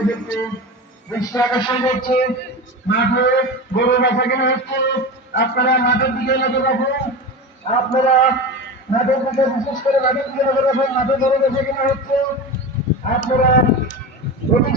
আপনাদেরকে দৃষ্টি আকর্ষণ করছে মাঠে গরু বেচা কেনা হচ্ছে। আপনারা মাঠের দিকে নজর রাখুন, আপনারা মাঠের দিকে বিশেষ করে মাঠের দিকে নজর রাখুন। মাঠে গরু বেচা কেনা হচ্ছে, আপনারা অধিক